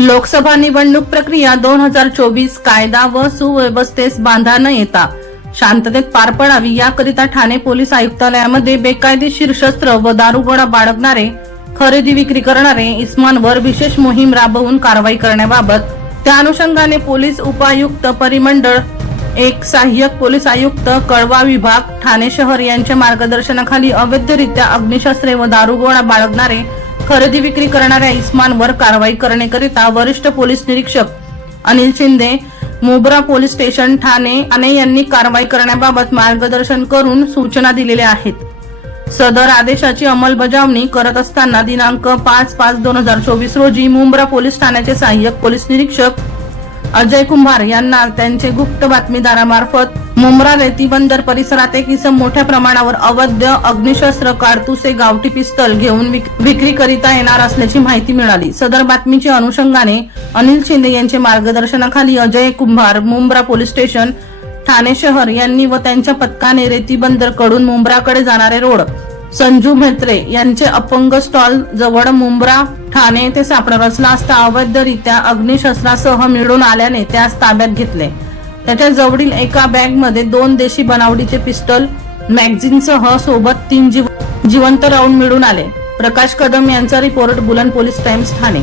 लोकसभा निवडणूक प्रक्रिया दोन हजार चोवीस कायदा व सुव्यवस्थेस बांधा न येता शांततेत पार पडावी याकरिता ठाणे पोलीस आयुक्तालयामध्ये बेकायदेशीर शस्त्र व दारुगोळा बाळगणारे खरेदी विक्री करणारे इस्मानवर विशेष मोहीम राबवून कारवाई करण्याबाबत त्या अनुषंगाने पोलीस उपायुक्त परिमंडळ एक सहाय्यक पोलीस आयुक्त कळवा विभाग ठाणे शहर यांच्या मार्गदर्शनाखाली अवैधरित्या अग्निशस्त्रे व दारुगोळा बाळगणारे खरेदी विक्री करणाऱ्या इस्मानवर कारवाई करण्याकरिता वरिष्ठ पोलीस निरीक्षक अनिल शिंदे मोबरा पोलीस स्टेशन ठाणे आणि यांनी कारवाई करण्याबाबत मार्गदर्शन करून सूचना दिलेल्या आहेत. सदर आदेशाची अंमलबजावणी करत असताना दिनांक पाच पाच दोन हजार चोवीस रोजी मुंब्रा पोलीस ठाण्याचे सहाय्यक पोलीस निरीक्षक अजय कुंभार यांना त्यांचे गुप्त बातमीदारामार्फत मुंब्रा रेती बंदर परिसरात एक इसम मोठ्या प्रमाणावर अवैध अग्निशस्त्र काडतुसे गावठी पिस्तल घेऊन विक- विक्री करिता येणार असल्याची माहिती मिळाली. सदर बातमीच्या अनुषंगाने अनिल शिंदे यांच्या मार्गदर्शनाखाली अजय कुंभार मुंब्रा पोलीस स्टेशन ठाणे शहर यांनी व त्यांच्या पथकाने रेती बंदरकडून मुंब्राकडे जाणारे रोड संजू म्हेत्रे यांचे अपंग स्टॉल जवळ मुंब्रा ठाणे ते सापडरसला असता अवैधरित्या अग्निशस्त्रासह मिळून आल्याने त्यास ताब्यात घेतले. त्याच्या जवळील एका बॅगमध्ये दोन देशी बनावटीचे पिस्टल मॅगझिनसह सोबत तीन जीव जिवंत राऊंड मिळून आले. प्रकाश कदम यांचा रिपोर्ट बुलंद पोलीस टाइम्स ठाणे.